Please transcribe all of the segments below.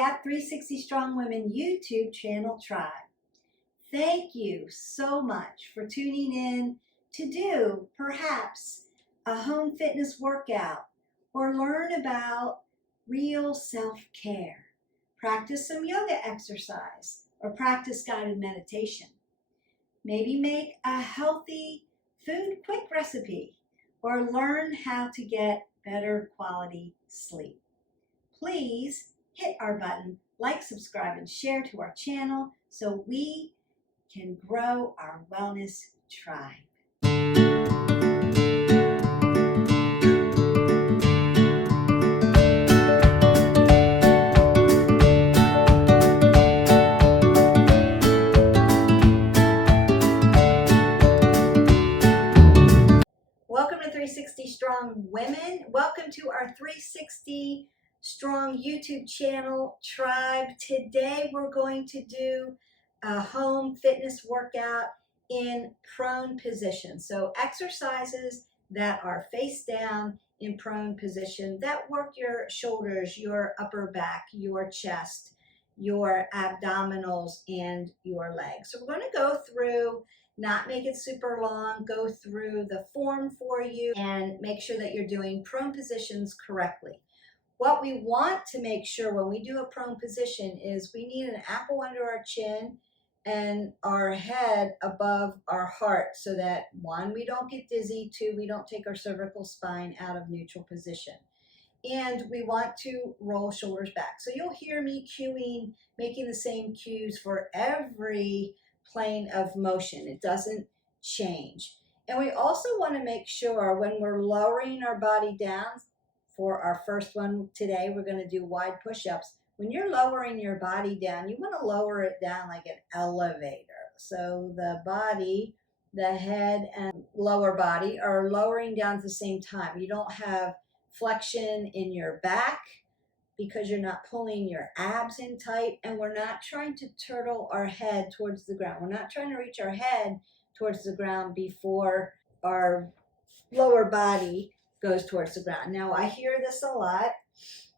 at 360 Strong Women YouTube channel tribe. Thank you so much for tuning in to do perhaps a home fitness workout or learn about real self-care. Practice some yoga exercise or practice guided meditation. Maybe make a healthy food quick recipe or learn how to get better quality sleep. Please hit our button, like, subscribe, and share to our channel so we can grow our wellness tribe. Welcome to 360 Strong Women. Welcome to our 360 Strong YouTube channel tribe. Today we're going to do a home fitness workout in prone position. So exercises that are face down in prone position that work your shoulders, your upper back, your chest, your abdominals, and your legs. So we're going to go through, not make it super long, go through the form for you and make sure that you're doing prone positions correctly. What we want to make sure when we do a prone position is we need an apple under our chin and our head above our heart so that, one, we don't get dizzy, two, we don't take our cervical spine out of neutral position. And we want to roll shoulders back. So you'll hear me cueing, making the same cues for every plane of motion. It doesn't change. And we also want to make sure when we're lowering our body down, for our first one today, we're going to do wide push-ups. When you're lowering your body down, you want to lower it down like an elevator. So the body, the head, and lower body are lowering down at the same time. You don't have flexion in your back because you're not pulling your abs in tight, and we're not trying to turtle our head towards the ground. We're not trying to reach our head towards the ground before our lower body goes towards the ground. Now, I hear this a lot.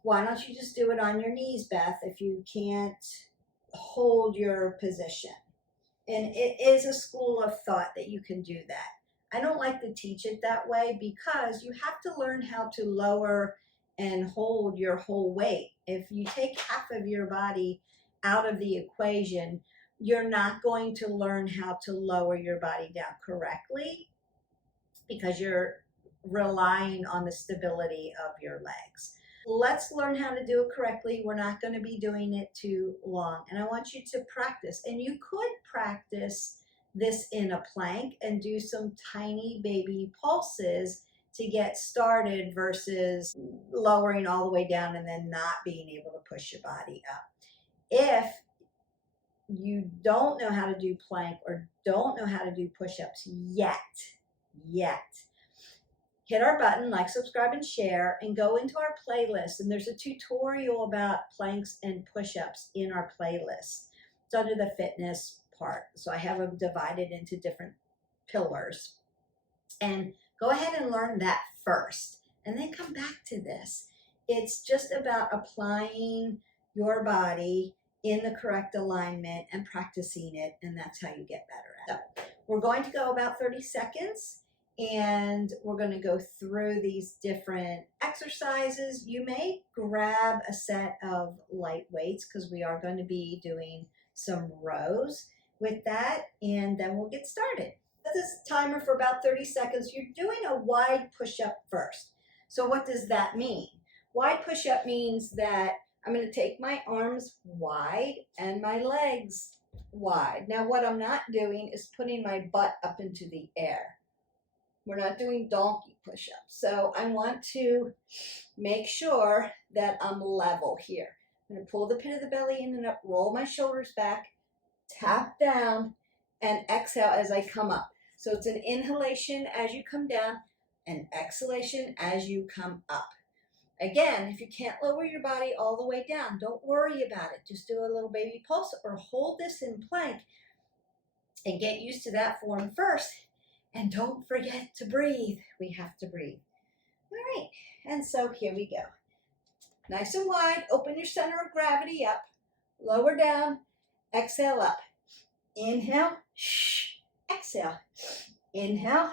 Why don't you just do it on your knees, Beth, if you can't hold your position? And it is a school of thought that you can do that. I don't like to teach it that way because you have to learn how to lower and hold your whole weight. If you take half of your body out of the equation, you're not going to learn how to lower your body down correctly because you're relying on the stability of your legs. Let's learn how to do it correctly. We're not going to be doing it too long. And I want you to practice. And you could practice this in a plank and do some tiny baby pulses to get started versus lowering all the way down and then not being able to push your body up. If you don't know how to do plank or don't know how to do push-ups yet, hit our button, like, subscribe, and share, and go into our playlist. And there's a tutorial about planks and push-ups in our playlist. It's under the fitness part. So I have them divided into different pillars. And go ahead and learn that first, and then come back to this. It's just about applying your body in the correct alignment and practicing it, and that's how you get better at it. So we're going to go about 30 seconds. And we're going to go through these different exercises. You may grab a set of light weights because we are going to be doing some rows with that, and then we'll get started. Set this timer for about 30 seconds. You're doing a wide push-up first. So what does that mean? Wide push-up means that I'm going to take my arms wide and my legs wide. Now what I'm not doing is putting my butt up into the air. We're not doing donkey push-ups. So I want to make sure that I'm level here. I'm going to pull the pit of the belly in and up, roll my shoulders back, tap down, and exhale as I come up. So it's an inhalation as you come down, and exhalation as you come up. Again, if you can't lower your body all the way down, don't worry about it. Just do a little baby pulse or hold this in plank and get used to that form first. And don't forget to breathe. We have to breathe. All right, and so here we go. Nice and wide. Open your center of gravity up. Lower down. Exhale up. Inhale. Exhale. Inhale.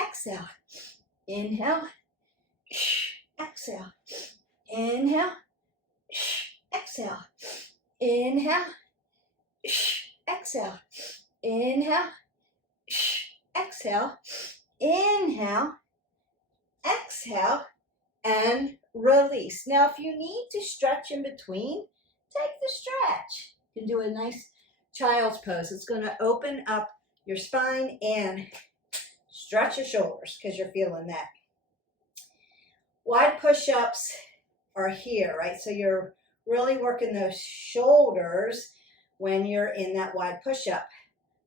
Exhale. Inhale. Exhale. Inhale. Exhale. Inhale. Exhale. Inhale. Exhale. Inhale. Exhale. And release. Now, if you need to stretch in between, take the stretch. You can do a nice child's pose. It's going to open up your spine and stretch your shoulders because you're feeling that. Wide push-ups are here, right? So you're really working those shoulders when you're in that wide push-up.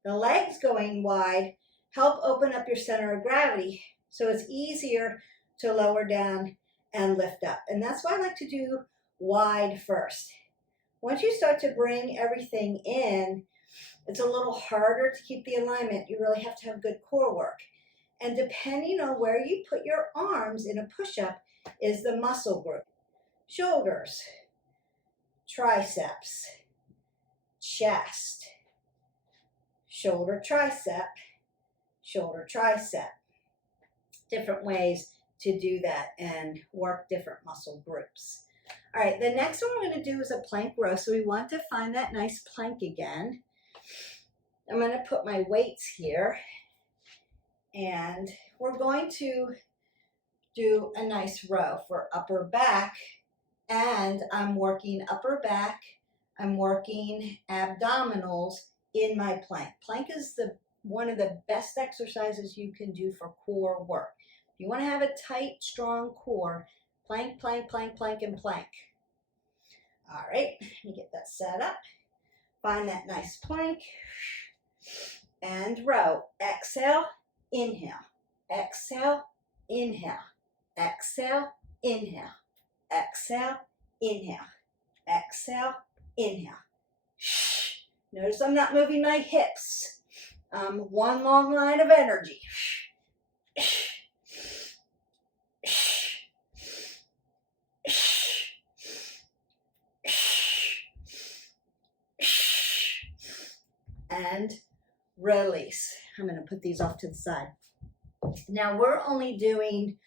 The legs going wide help open up your center of gravity so it's easier to lower down and lift up. And that's why I like to do wide first. Once you start to bring everything in, it's a little harder to keep the alignment. You really have to have good core work. And depending on where you put your arms in a push-up is the muscle group. Shoulders, triceps, chest, shoulder, tricep, shoulder, tricep. Different ways to do that and work different muscle groups. All right, the next one we're going to do is a plank row. So we want to find that nice plank again. I'm going to put my weights here, and we're going to do a nice row for upper back, and I'm working upper back, I'm working abdominals in my plank. Plank is one of the best exercises you can do for core work. If you want to have a tight, strong core, plank, plank, plank, plank, and plank. All right, let me get that set up. Find that nice plank and row. Exhale, inhale, exhale, inhale, exhale, inhale, exhale, inhale, exhale, inhale. Notice I'm not moving my hips. One long line of energy. And release. I'm going to put these off to the side. Now we're only doing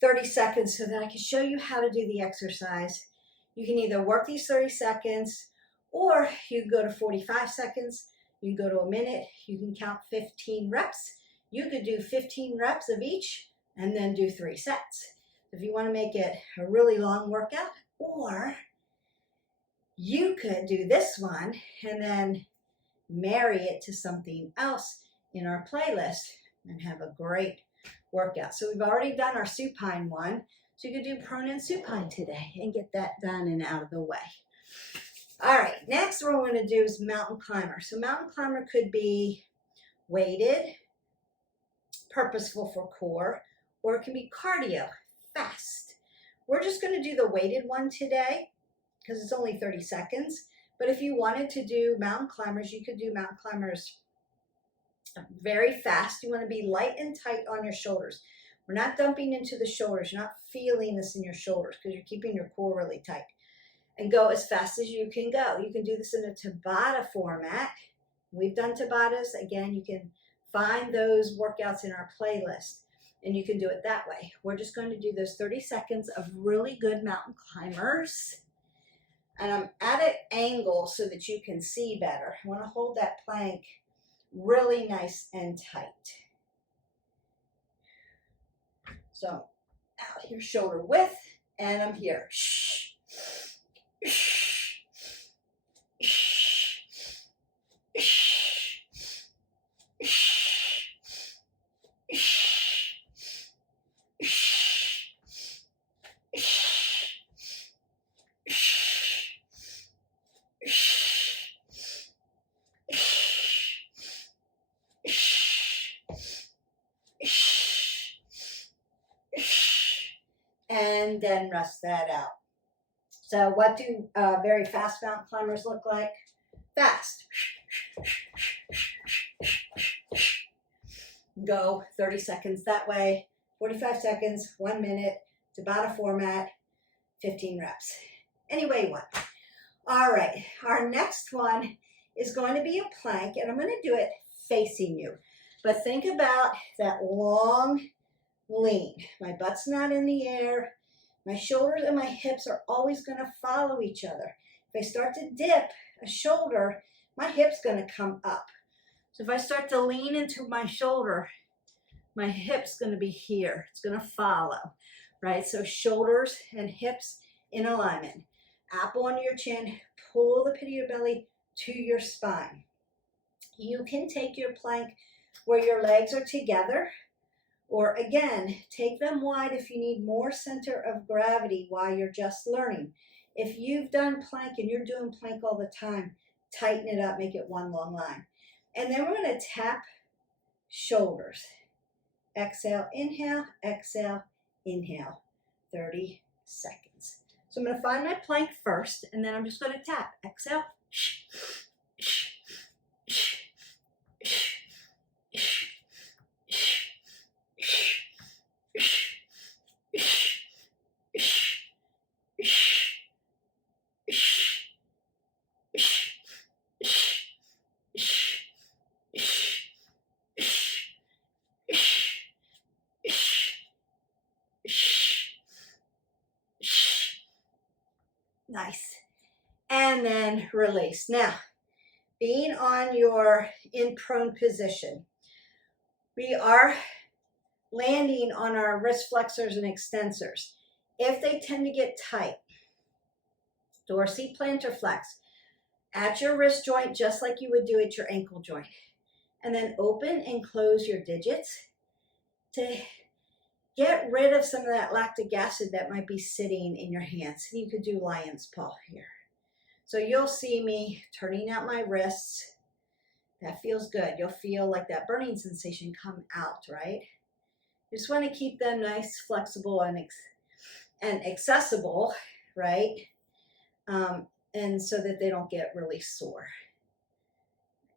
30 seconds so that I can show you how to do the exercise. You can either work these 30 seconds or you can go to 45 seconds. You can go to a minute. You can count 15 reps. You could do 15 reps of each and then do 3 sets. If you want to make it a really long workout, or you could do this one and then marry it to something else in our playlist and have a great workout. So we've already done our supine one, so you could do prone and supine today and get that done and out of the way. All right, next what we're going to do is mountain climber. So mountain climber could be weighted, purposeful for core, or it can be cardio, fast. We're just going to do the weighted one today because it's only 30 seconds. But if you wanted to do mountain climbers, you could do mountain climbers very fast. You want to be light and tight on your shoulders. We're not dumping into the shoulders. You're not feeling this in your shoulders because you're keeping your core really tight. And go as fast as you can go. You can do this in a Tabata format. We've done Tabatas. Again, you can find those workouts in our playlist and you can do it that way. We're just going to do those 30 seconds of really good mountain climbers. And I'm at an angle so that you can see better. I want to hold that plank really nice and tight. So out here, shoulder width, and I'm here. And then rest that out. So what do very fast mountain climbers look like? Fast. Go 30 seconds that way, 45 seconds, 1 minute, Tabata format. 15 reps. Any way you want. All right, our next one is going to be a plank, and I'm going to do it facing you. But think about that long lean. My butt's not in the air. My shoulders and my hips are always going to follow each other. If I start to dip a shoulder, my hip's going to come up. So if I start to lean into my shoulder, my hip's going to be here. It's going to follow, right? So shoulders and hips in alignment. Apple under your chin, pull the pit of your belly to your spine. You can take your plank where your legs are together, or again, take them wide if you need more center of gravity while you're just learning. If you've done plank and you're doing plank all the time, tighten it up, make it one long line. And then we're going to tap shoulders. Exhale, inhale, 30 seconds. So I'm going to find my plank first, and then I'm just going to tap. Exhale. Nice. And then release. Now, being on your in prone position, we are landing on our wrist flexors and extensors. If they tend to get tight, dorsiplantar flex at your wrist joint just like you would do at your ankle joint. And then open and close your digits to get rid of some of that lactic acid that might be sitting in your hands. You could do lion's paw here. So you'll see me turning out my wrists. That feels good. You'll feel like that burning sensation come out, right? You just want to keep them nice, flexible, and accessible, right? And so that they don't get really sore.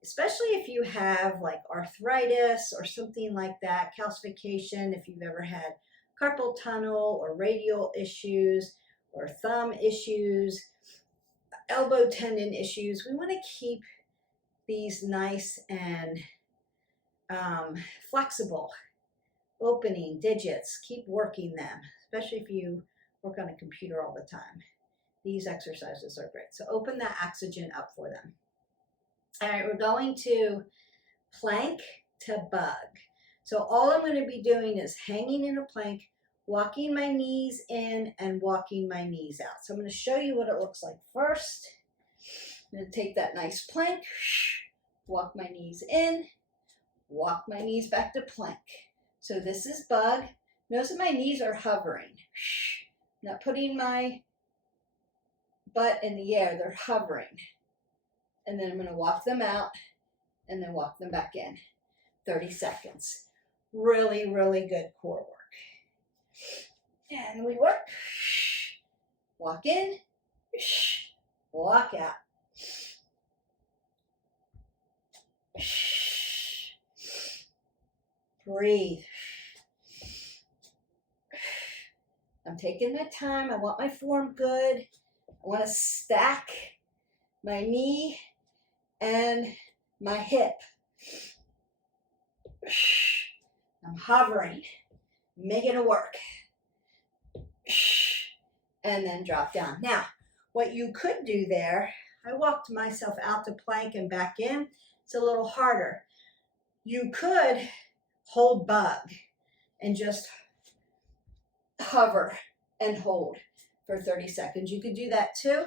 Especially if you have like arthritis or something like that, calcification, if you've ever had carpal tunnel or radial issues or thumb issues, elbow tendon issues, we want to keep these nice and flexible. Opening digits, keep working them, especially if you work on a computer all the time. These exercises are great. So open that oxygen up for them. All right, we're going to plank to bug. So all I'm going to be doing is hanging in a plank, walking my knees in and walking my knees out. So I'm going to show you what it looks like first. I'm going to take that nice plank, walk my knees in, walk my knees back to plank. So this is bug. Notice that my knees are hovering. Not putting my butt in the air, they're hovering. And then I'm going to walk them out and then walk them back in. 30 seconds. Really, really good core work. And we work. Walk in, walk out. Breathe. I'm taking my time. I want my form good. I want to stack my knee and my hip. I'm hovering, making it work. And then drop down. Now, what you could do there, I walked myself out to plank and back in. It's a little harder. You could hold bug and just hover and hold for 30 seconds. You could do that too.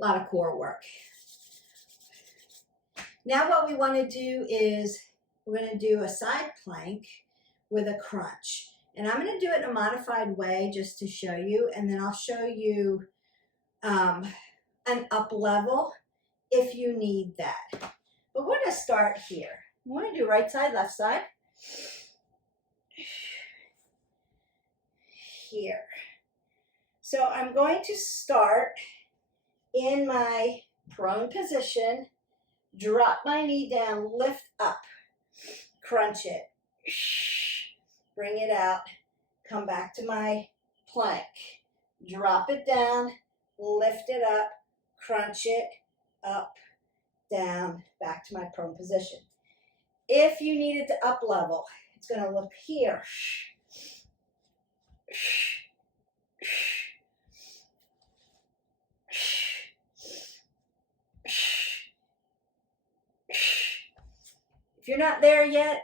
A lot of core work. Now what we want to do is we're going to do a side plank with a crunch. And I'm going to do it in a modified way just to show you. And then I'll show you an up level if you need that. But we're going to start here. We're going to do right side, left side. Here. So I'm going to start in my prone position, drop my knee down, lift up, crunch it, bring it out, come back to my plank, drop it down, lift it up, crunch it, up, down, back to my prone position. If you need it to up level, it's going to look here. If you're not there yet,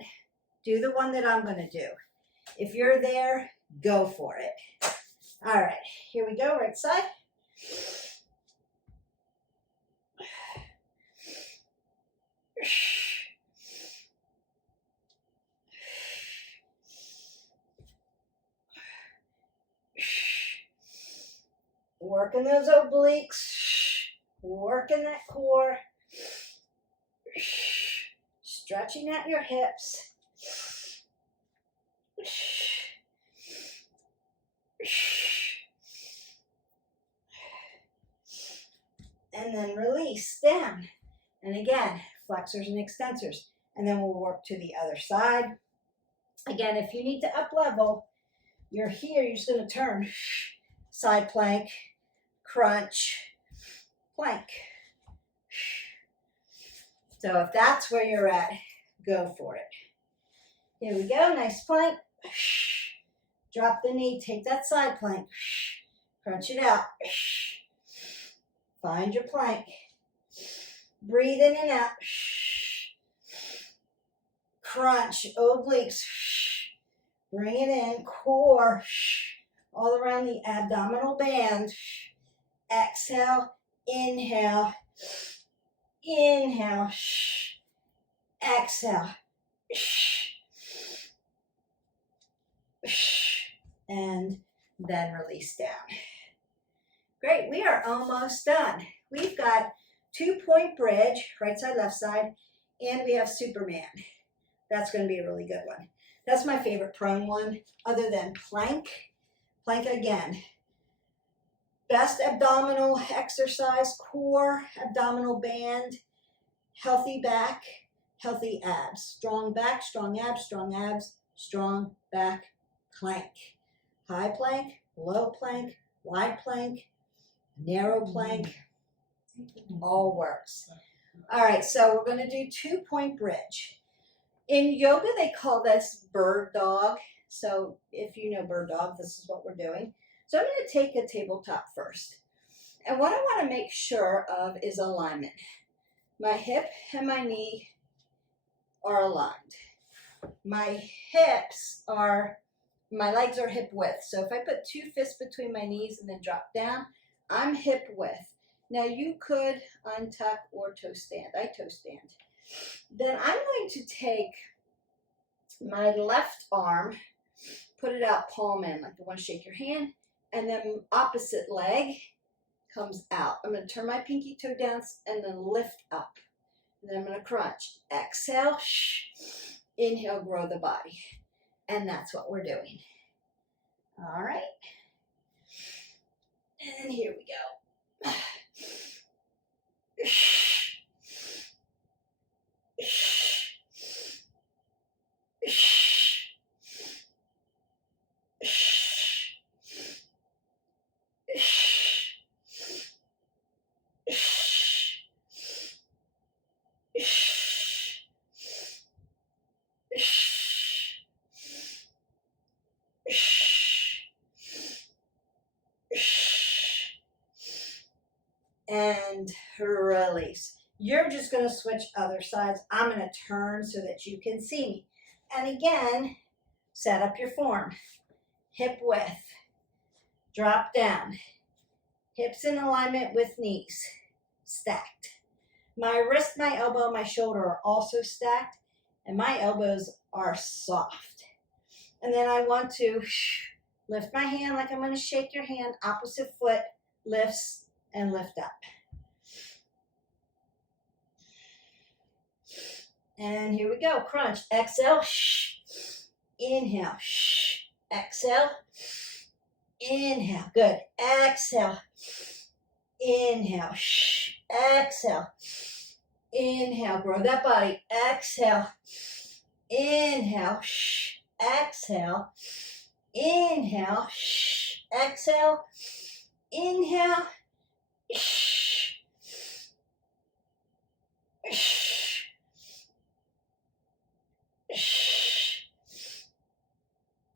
do the one that I'm going to do. If you're there, go for it. All right, here we go, right side. Working those obliques, working that core, stretching out your hips. And then release down. And again, flexors and extensors. And then we'll work to the other side. Again, if you need to up level, you're here, you're just going to turn. Side plank, crunch, plank. So if that's where you're at, go for it. Here we go, nice plank. Drop the knee, take that side plank. Crunch it out. Find your plank. Breathe in and out. Crunch, obliques. Bring it in, core. All around the abdominal band. Exhale, inhale, inhale, exhale, and then release down. Great, we are almost done. We've got 2-point bridge, right side, left side, and we have Superman. That's going to be a really good one. That's my favorite prone one, other than plank. Plank again. Best abdominal exercise, core, abdominal band, healthy back, healthy abs. Strong back, strong abs, strong back, plank. High plank, low plank, wide plank, narrow plank, all works. All right, so we're going to do 2-point bridge. In yoga, they call this bird dog. So if you know bird dog, this is what we're doing. So I'm going to take a tabletop first. And what I want to make sure of is alignment. My hip and my knee are aligned. My legs are hip width. So if I put 2 fists between my knees and then drop down, I'm hip width. Now you could untuck or toe stand. I toe stand. Then I'm going to take my left arm, put it out palm in, like you want to shake your hand, and then opposite leg comes out. I'm going to turn my pinky toe down and then lift up. And then I'm going to crunch. Exhale, inhale, grow the body. And that's what we're doing. All right. And here we go. And release. You're just going to switch other sides. I'm going to turn so that you can see me. And again, set up your form. Hip width. Drop down. Hips in alignment with knees. Stacked. My wrist, my elbow, my shoulder are also stacked. And my elbows are soft. And then I want to lift my hand like I'm going to shake your hand. Opposite foot lifts and lift up. And here we go. Crunch. Exhale. Inhale. Exhale. Inhale. Good. Exhale. Inhale. Exhale. Inhale. Grow that body. Exhale. Inhale. Exhale. Inhale. Exhale. Inhale.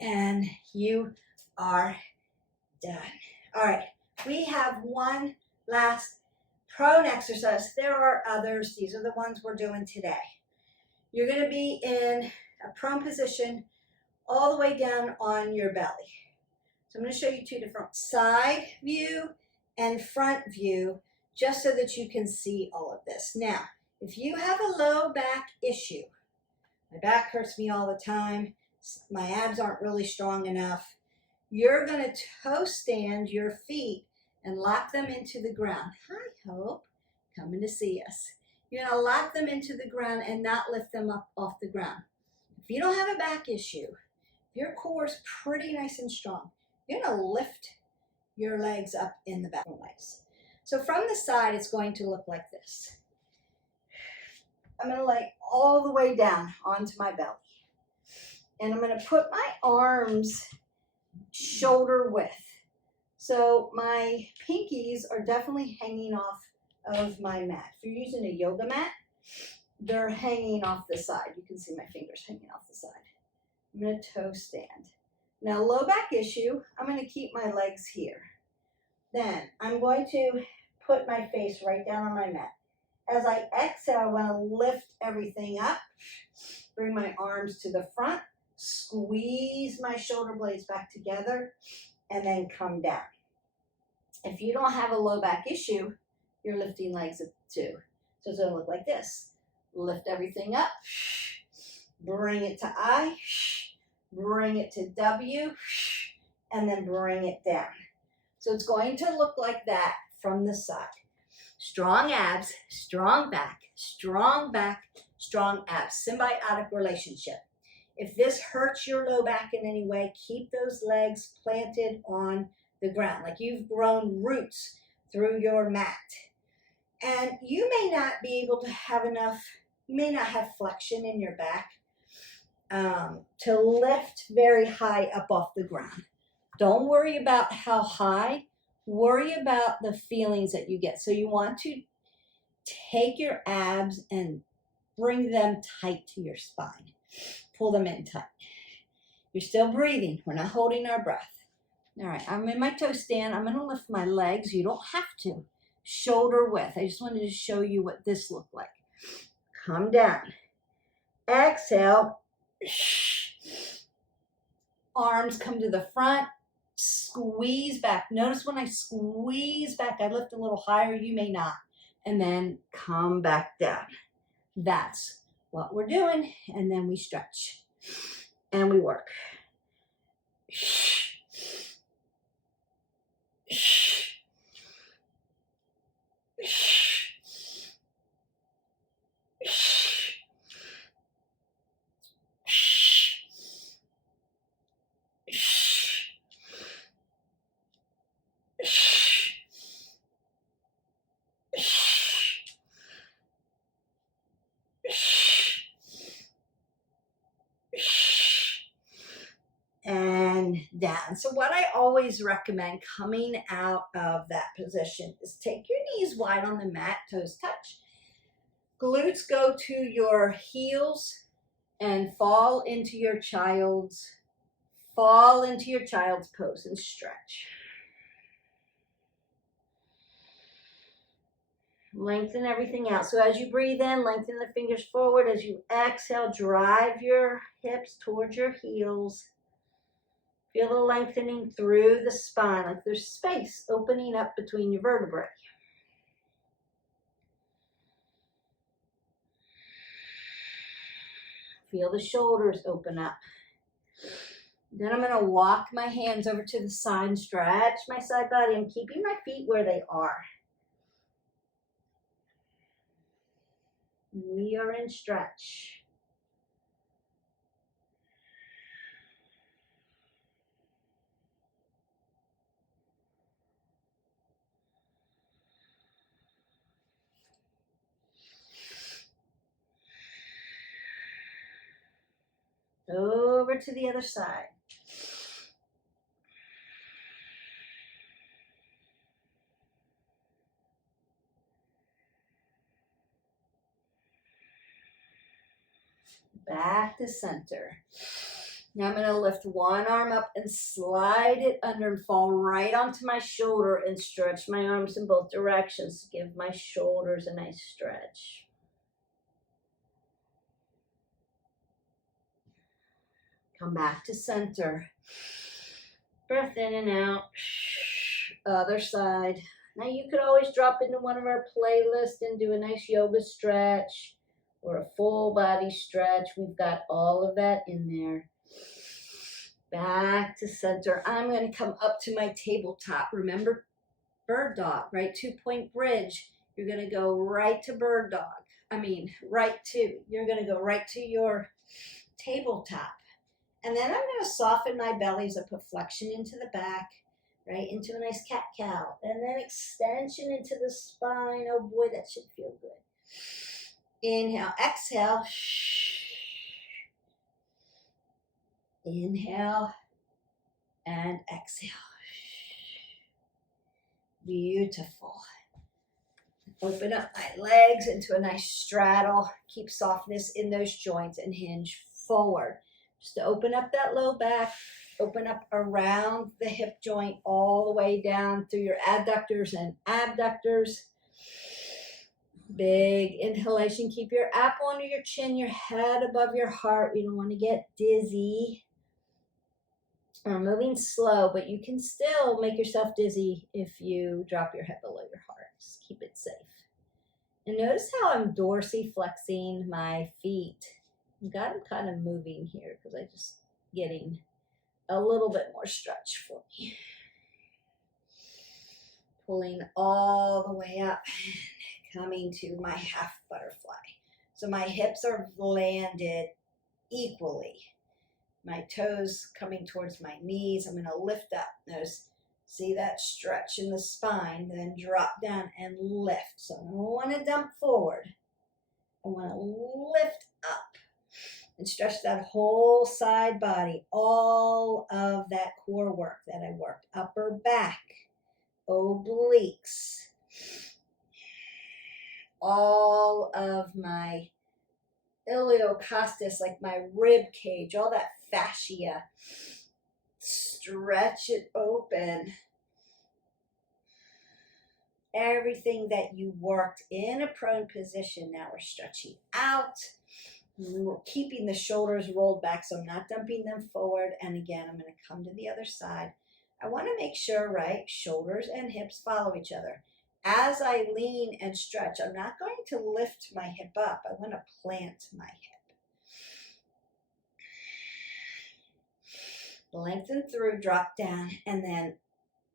And you are done. All right, we have one last prone exercise. There are others. These are the ones we're doing today. You're going to be in a prone position all the way down on your belly. So I'm going to show you two different side view and front view, just so that you can see all of this. Now, if you have a low back issue, my back hurts me all the time, my abs aren't really strong enough, you're going to toe stand your feet and lock them into the ground. Hi, Hope, coming to see us. You're going to lock them into the ground and not lift them up off the ground. If you don't have a back issue, your core is pretty nice and strong, you're going to lift your legs up in the back legs. So from the side, it's going to look like this. I'm going to lay all the way down onto my belly. And I'm going to put my arms shoulder width. So my pinkies are definitely hanging off of my mat. If you're using a yoga mat, they're hanging off the side. You can see my fingers hanging off the side. I'm going to toe stand. Now, low back issue, I'm going to keep my legs here. Then I'm going to put my face right down on my mat. As I exhale, I want to lift everything up, bring my arms to the front, squeeze my shoulder blades back together, and then come down. If you don't have a low back issue, you're lifting legs up too. So it's going to look like this. Lift everything up, bring it to I, bring it to W, and then bring it down. So it's going to look like that from the side. Strong abs, strong back, strong abs, symbiotic relationship. If this hurts your low back in any way, keep those legs planted on the ground, like you've grown roots through your mat. And you may not be able to have enough, you may not have flexion in your back to lift very high up off the ground. Don't worry about how high, worry about the feelings that you get. So you want to take your abs and bring them tight to your spine. Pull them in tight. You're still breathing. We're not holding our breath. All right, I'm in my toe stand. I'm going to lift my legs. You don't have to. Shoulder width. I just wanted to show you what this looked like. Come down. Exhale. Arms come to the front. Squeeze back. Notice when I squeeze back, I lift a little higher. You may not. And then come back down. That's what we're doing. And then we stretch. And we work. And down. So what I always recommend coming out of that position is take your knees wide on the mat, toes touch. Glutes go to your heels and fall into your child's pose and stretch. Lengthen everything out. So as you breathe in, lengthen the fingers forward. As you exhale, drive your hips towards your heels. Feel the lengthening through the spine, like there's space opening up between your vertebrae. Feel the shoulders open up. Then I'm going to walk my hands over to the side and stretch my side body. I'm keeping my feet where they are. We are in stretch. Over to the other side. back to center. Now I'm going to lift one arm up and slide it under and fall right onto my shoulder and stretch my arms in both directions to give my shoulders a nice stretch. Come back to center. Breath in and out. Other side. Now you could always drop into one of our playlists and do a nice yoga stretch or a full body stretch. We've got all of that in there. Back to center. I'm going to come up to my tabletop. Remember bird dog, right? 2-point bridge. You're going to go right to bird dog. You're going to go right to your tabletop. And then I'm going to soften my belly as I put flexion into the back, right? Into a nice cat-cow. And then extension into the spine. Oh boy, that should feel good. Inhale, exhale. Inhale and exhale. Beautiful. Open up my legs into a nice straddle. Keep softness in those joints and hinge forward. Just to open up that low back, open up around the hip joint all the way down through your adductors and abductors. Big inhalation. Keep your apple under your chin, your head above your heart. You don't want to get dizzy. We're moving slow, but you can still make yourself dizzy if you drop your head below your heart. Just keep it safe. And notice how I'm dorsiflexing my feet. I've got them kind of moving here because I'm just getting a little bit more stretch for me. Pulling all the way up and coming to my half butterfly. So my hips are landed equally. My toes coming towards my knees. I'm going to lift up. Notice, see that stretch in the spine, then drop down and lift. So I don't want to dump forward. I want to lift up and stretch that whole side body. All of that core work that I worked. Upper back, obliques, all of my iliocostus, like my rib cage, all that fascia. Stretch it open. Everything that you worked in a prone position, now we're stretching out. We're keeping the shoulders rolled back, so I'm not dumping them forward. And again, I'm going to come to the other side. I want to make sure, right, shoulders and hips follow each other. As I lean and stretch, I'm not going to lift my hip up. I want to plant my hip. Lengthen through, drop down, and then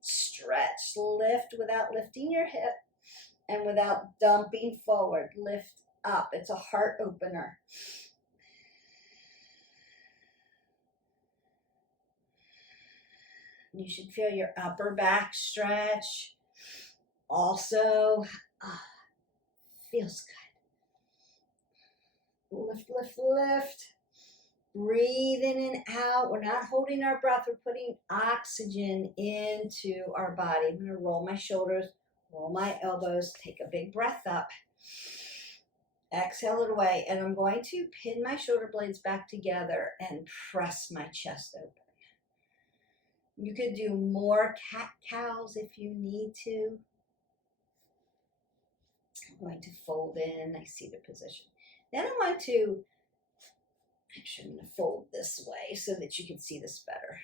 stretch. Lift without lifting your hip and without dumping forward. Lift up. It's a heart opener. You should feel your upper back stretch. Also, feels good. Lift, lift, lift. Breathe in and out. We're not holding our breath. We're putting oxygen into our body. I'm going to roll my shoulders, roll my elbows, take a big breath up. Exhale it away. And I'm going to pin my shoulder blades back together and press my chest open. You could do more cat-cows if you need to. I'm going to fold in. I see the position. Then I want to, actually I'm going to fold this way so that you can see this better.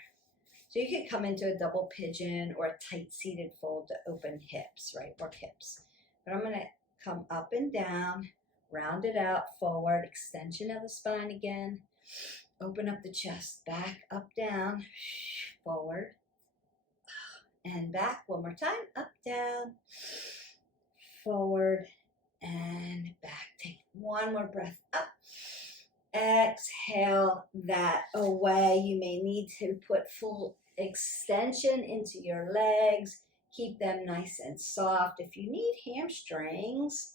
So you could come into a double pigeon or a tight seated fold to open hips, right? Work hips. But I'm going to come up and down, round it out, forward, extension of the spine again. Open up the chest, back, up, down, forward, and back. One more time, up, down, forward, and back. Take one more breath up. Exhale that away. You may need to put full extension into your legs. Keep them nice and soft. If you need hamstrings,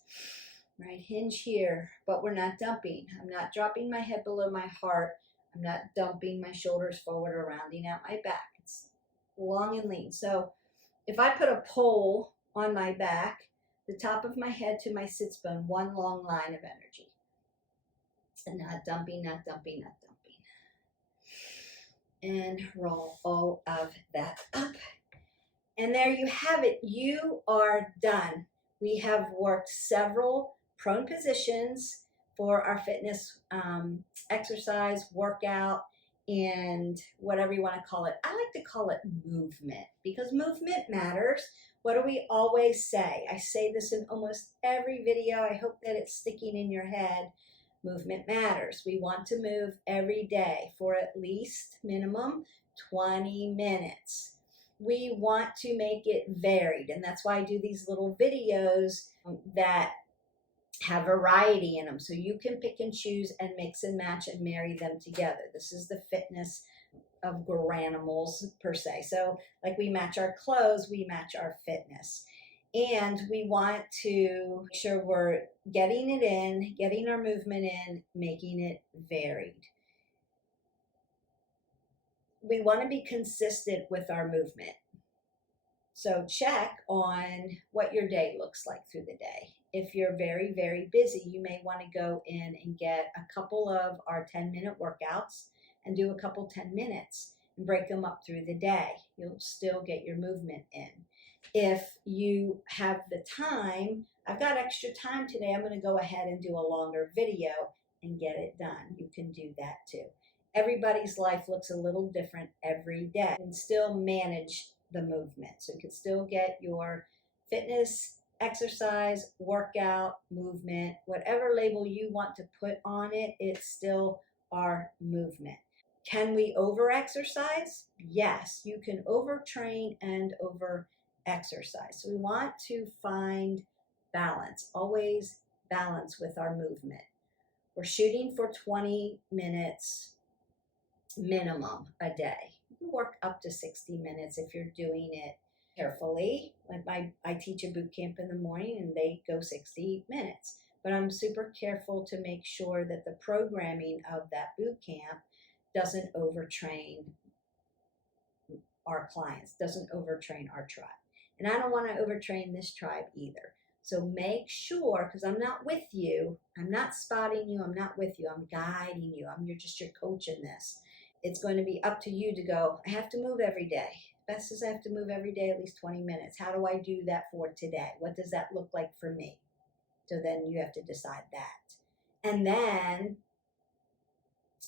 right, hinge here, but we're not dumping. I'm not dropping my head below my heart. I'm not dumping my shoulders forward or rounding out my back. It's long and lean. So if I put a pole on my back, the top of my head to my sits bone, one long line of energy. Not dumping, not dumping, not dumping. And roll all of that up. And there you have it. You are done. We have worked several prone positions for our fitness exercise, workout, and whatever you want to call it. I like to call it movement because movement matters. What do we always say? I say this in almost every video. I hope that it's sticking in your head. Movement matters. We want to move every day for at least minimum 20 minutes. We want to make it varied, and that's why I do these little videos that have variety in them, so you can pick and choose and mix and match and marry them together. This is the fitness of granimals per se. So like we match our clothes, we match our fitness. And we want to make sure we're getting it in, getting our movement in, making it varied. We want to be consistent with our movement. So check on what your day looks like through the day. If you're very, very busy, you may want to go in and get a couple of our 10-minute workouts and do a couple 10 minutes and break them up through the day. You'll still get your movement in. If you have the time, I've got extra time today, I'm going to go ahead and do a longer video and get it done. You can do that too. Everybody's life looks a little different every day and still manage the movement. So you can still get your fitness, exercise, workout, movement, whatever label you want to put on it, it's still our movement. Can we over-exercise? Yes, you can overtrain and over-exercise. So we want to find balance, always balance with our movement. We're shooting for 20 minutes minimum a day. You can work up to 60 minutes if you're doing it carefully. Like I teach a boot camp in the morning and they go 60 minutes. But I'm super careful to make sure that the programming of that boot camp doesn't overtrain our clients, doesn't overtrain our tribe. And I don't want to overtrain this tribe either. So make sure, because I'm not with you, I'm not spotting you, I'm not with you, I'm guiding you, I'm just your coach in this. It's going to be up to you to go, I have to move every day. Beth says I have to move every day at least 20 minutes. How do I do that for today? What does that look like for me? So then you have to decide that. And then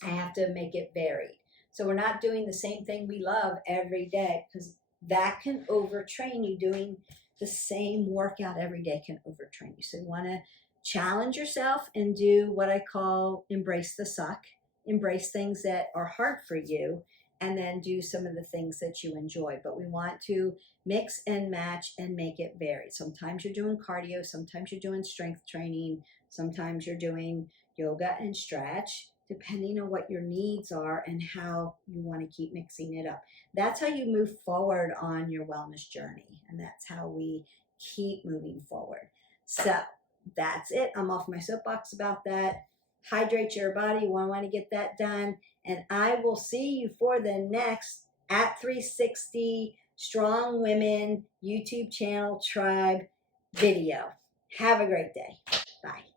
I have to make it varied. So we're not doing the same thing we love every day, because that can overtrain you. Doing the same workout every day can overtrain you. So you want to challenge yourself and do what I call embrace the suck. Embrace things that are hard for you, and then do some of the things that you enjoy. But we want to mix and match and make it varied. Sometimes you're doing cardio, sometimes you're doing strength training, sometimes you're doing yoga and stretch, depending on what your needs are and how you want to keep mixing it up. That's how you move forward on your wellness journey, and that's how we keep moving forward. So that's it. I'm off my soapbox about that. Hydrate your body. You want to get that done. And I will see you for the next at 360 Strong Women YouTube channel tribe video. Have a great day. Bye.